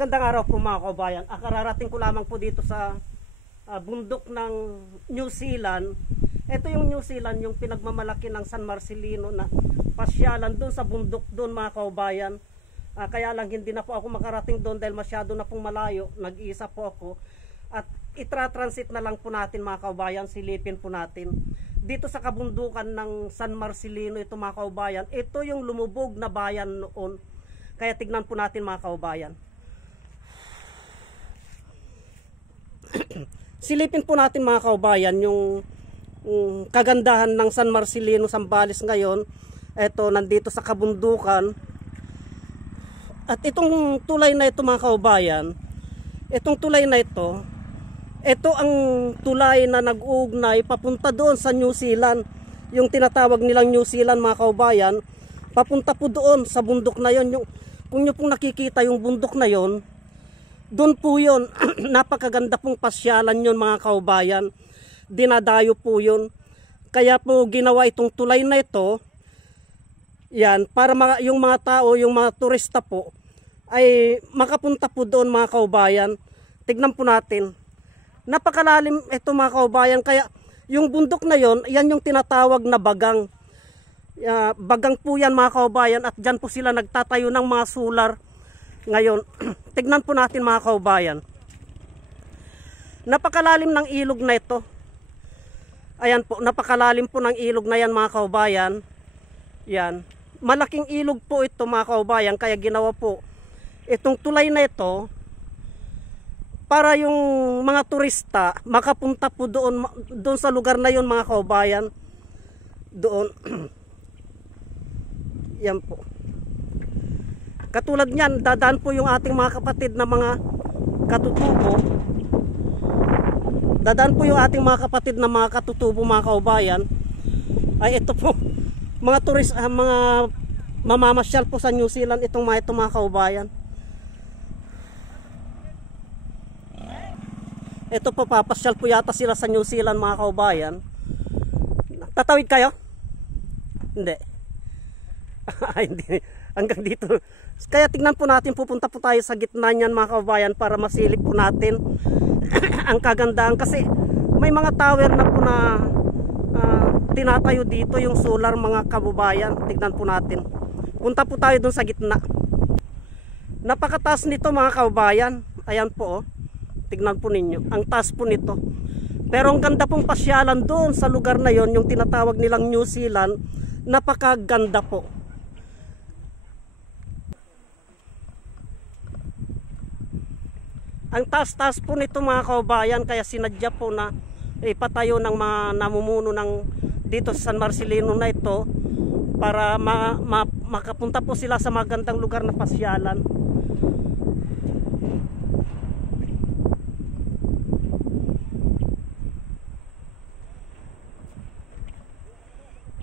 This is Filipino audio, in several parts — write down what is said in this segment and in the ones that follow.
Magandang araw po mga kabayan. Kararating ko lamang po dito sa bundok ng New Zealand. Ito yung New Zealand, yung pinagmamalaki ng San Marcelino na pasyalan doon sa bundok doon mga kabayan. Kaya lang hindi na po ako makarating doon dahil masyado na pong malayo. Nag-iisa po ako. At itra-transit na lang po natin mga kabayan, silipin po natin. Dito sa kabundukan ng San Marcelino ito mga kabayan, ito yung lumubog na bayan noon. Kaya tignan po natin mga kabayan. Silipin po natin mga kabayan yung kagandahan ng San Marcelino, Zambales ngayon. Ito, nandito sa kabundukan. At itong tulay na ito mga kabayan, itong tulay na ito ang tulay na nag-uugnay papunta doon sa New Zealand. Yung tinatawag nilang New Zealand mga kabayan, papunta po doon sa bundok na yon. Kung nyo pong nakikita yung bundok na yon, doon po yun. Napakaganda pong pasyalan yun mga kaubayan. Dinadayo po yun. Kaya po ginawa itong tulay na ito, yan, para yung mga tao, yung mga turista po, ay makapunta po doon mga kaubayan. Tignan po natin. Napakalalim ito mga kaubayan. Kaya yung bundok na yon, yan yung tinatawag na bagang. Bagang po yan mga kaubayan. At dyan po sila nagtatayo ng mga solar. Ngayon, tignan po natin mga kaubayan. Napakalalim ng ilog na ito. Ayan po, napakalalim po ng ilog na yan mga kaubayan. Yan. Malaking ilog po ito mga kaubayan, kaya ginawa po itong tulay na ito para yung mga turista makapunta po doon sa lugar na yon mga kaubayan. Doon. Yan po. Katulad niyan, dadaan po yung ating mga kapatid na mga katutubo. Dadaan po yung ating mga kapatid na mga katutubo mga kaubayan. Ay ito po, mga turist, mga mamamasyal po sa New Zealand itong mga kaubayan. Ito po, papasyal po yata sila sa New Zealand mga kaubayan. Tatawid kayo? Hindi. Hindi. Hanggang dito. Kaya tignan po natin, pupunta po tayo sa gitna niyan mga kababayan para masilip po natin ang kagandahan. Kasi may mga tower na po na tinatayo dito yung solar mga kababayan. Tignan po natin. Punta po tayo dun sa gitna. Napakataas nito mga kababayan. Ayan po oh. Tignan po ninyo. Ang taas po nito. Pero ang ganda pong pasyalan doon sa lugar na yon, yung tinatawag nilang New Zealand. Napakaganda po. Ang taas-taas po nito mga kaubayan, kaya sinadya po na ipatayo ng mga namumuno ng dito sa San Marcelino na ito para makapunta po sila sa magandang lugar na pasyalan.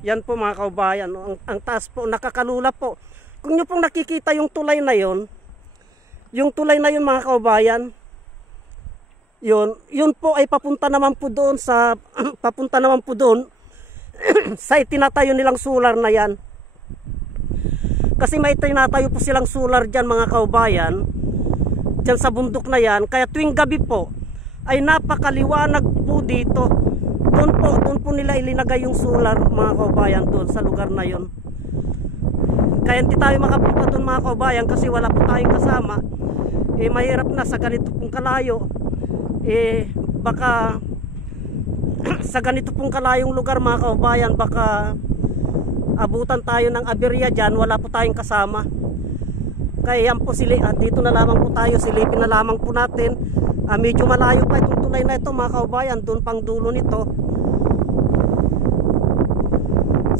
Yan po mga kaubayan, ang taas po, nakakalula po. Kung nyo pong nakikita yung tulay na yon, yung tulay na yun mga kaubayan, yun po ay papunta naman po doon sa sa itinatayo nilang solar na yan. Kasi may tinatayo po silang solar dyan mga kaubayan, dyan sa bundok na yan. Kaya tuwing gabi po ay napakaliwanag po dito. Doon po nila ilinagay yung solar mga kaubayan doon sa lugar na yun. Kaya hindi tayo makapunta doon mga kaubayan kasi wala po tayong kasama. Mahirap na sa ganito pong kalayo. Baka sa ganito pong kalayong lugar mga kaubayan, baka abutan tayo ng aberya dyan, wala po tayong kasama. Kaya yan po dito na lamang po tayo, silipin na lamang po natin. Medyo malayo pa itong tulay na ito mga kaubayan, doon pang dulo nito.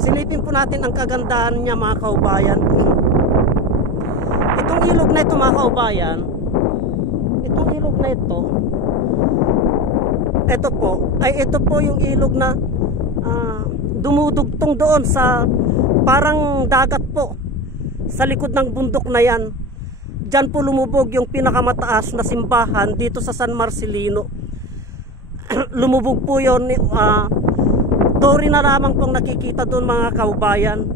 Silipin po natin ang kagandahan niya mga kaubayan. Itong ilog na ito mga kaubayan, itong ilog na ito, ito po yung ilog na dumudugtong doon sa parang dagat po sa likod ng bundok na yan. Diyan po lumubog yung pinakamataas na simbahan dito sa San Marcelino. Lumubog po yun. Tori na lamang pong nakikita doon mga kaubayan.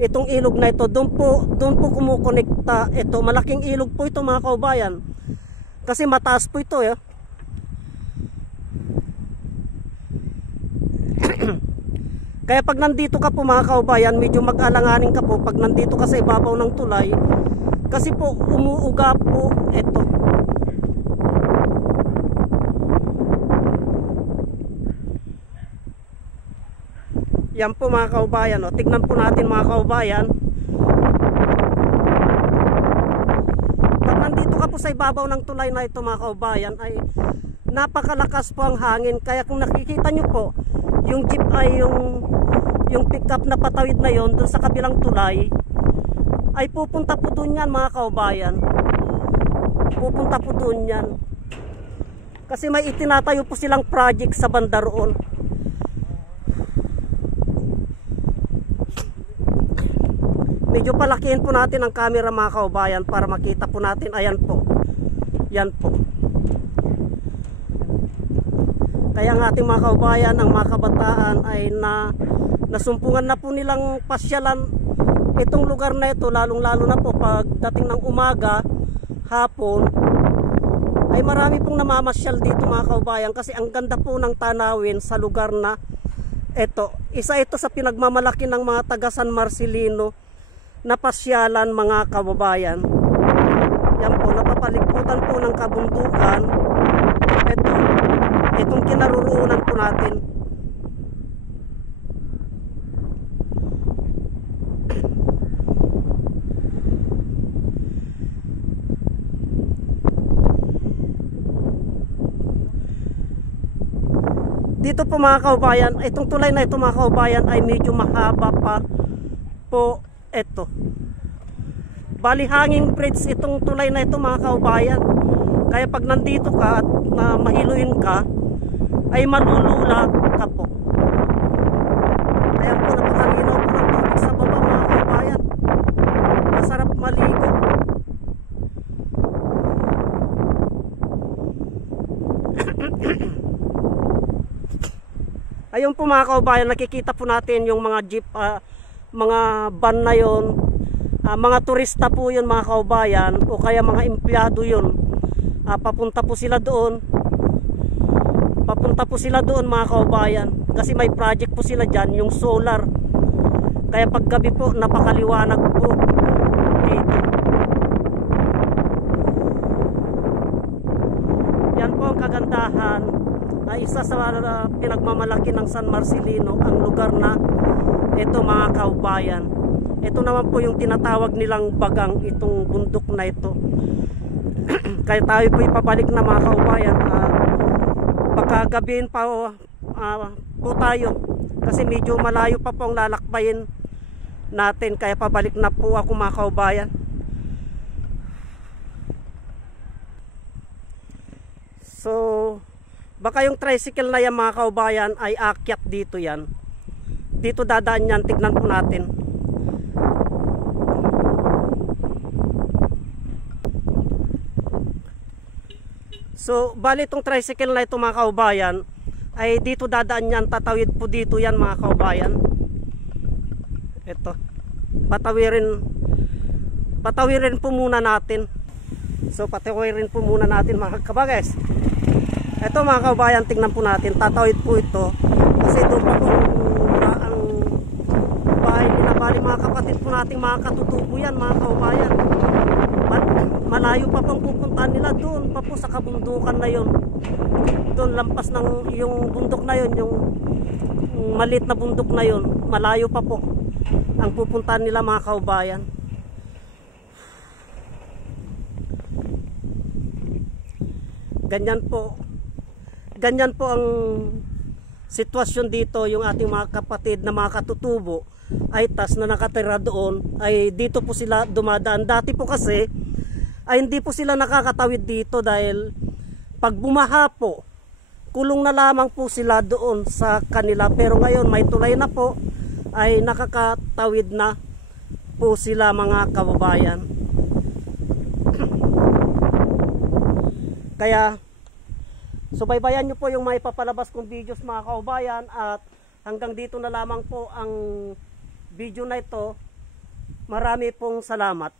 itong ilog na ito, doon po kumukonekta ito. Malaking ilog po ito mga kaubayan. Kasi mataas po ito eh. Kaya pag nandito ka po mga kaubayan, medyo mag-alanganin ka po pag nandito ka sa ibabaw ng tulay. Kasi po umuuga po ito. Yan po mga kaubayan, oh. Tignan po natin mga kaubayan. Pag nandito ka po sa ibabaw ng tulay na ito mga kaubayan, ay napakalakas po ang hangin. Kaya kung nakikita nyo po, yung jeep ay yung pick up na patawid na yon dun sa kabilang tulay, ay pupunta po dun yan mga kaubayan. Pupunta po dun yan. Kasi may itinatayo po silang project sa banda roon. Medyo palakihin po natin ang camera mga kaubayan para makita po natin. Ayan po. Yan po. Kaya ang ating mga kaubayan, ang mga kabataan ay nasumpungan na po nilang pasyalan itong lugar na ito, lalong lalo na po pagdating ng umaga, hapon, ay marami pong namamasyal dito mga kaubayan kasi ang ganda po ng tanawin sa lugar na ito. Isa ito sa pinagmamalaki ng mga taga San Marcelino na pasyalan mga kababayan. Yan po, napapaliputan po ng kabundukan. Itong kinaroroonan po natin. Dito po mga kaubayan, itong tulay na ito mga kaubayan ay medyo mahaba pa po ito. Bali hanging bridge itong tulay na ito mga kaubayan. Kaya pag nandito ka at mahiluin ka, ay malulula ka po. Ayan po, napakalinaw po ng tubig sa baba mga kaubayan. Masarap maligo. Ayun po mga kaubayan, nakikita po natin yung mga jeep, mga van na yon, mga turista po yun mga kaubayan, o kaya mga empleyado yun. Papunta po sila doon. Papunta po sila doon mga kaubayan kasi may project po sila dyan, yung solar. Kaya paggabi po napakaliwanag po dito. Yan po ang kagandahan, isa sa pinagmamalaki ng San Marcelino, ang lugar na ito mga kaubayan. Ito naman po yung tinatawag nilang bagang, itong bundok na ito. Kaya tayo po ipabalik na mga kaubayan. Baka gabihin pa po tayo kasi medyo malayo pa po ang lalakbayin natin. Kaya pabalik na po ako mga kaubayan. So baka yung tricycle na yan mga kaubayan ay akyat dito yan. Dito dadaan yan, tignan po natin. So bali itong tricycle na ito mga kaubayan ay dito dadaan yan, tatawid po dito yan mga kaubayan. Ito, patawirin po muna natin. So patawirin po muna natin mga kabagas. Ito mga kaubayan, tingnan po natin, tatawid po ito kasi ito po ang bahay nila. Bali mga kapatid po nating mga katutubo yan mga kaubayan. Malayo pa pang pupuntahan nila, doon pa po sa kabundukan na yon. Doon lampas ng yung bundok na yon, yung maliit na bundok na yon, malayo pa po ang pupuntahan nila mga kaubayan. Ganyan po ang sitwasyon dito. Yung ating mga kapatid na mga katutubo ay tas na nakatira doon, ay dito po sila dumadaan. Dati po kasi ay hindi po sila nakakatawid dito dahil pag bumaha po, kulong na lamang po sila doon sa kanila. Pero ngayon may tulay na po, ay nakakatawid na po sila mga kababayan. Kaya subaybayan nyo po yung may papalabas kong videos mga kaubayan, at hanggang dito na lamang po ang video na ito. Marami pong salamat.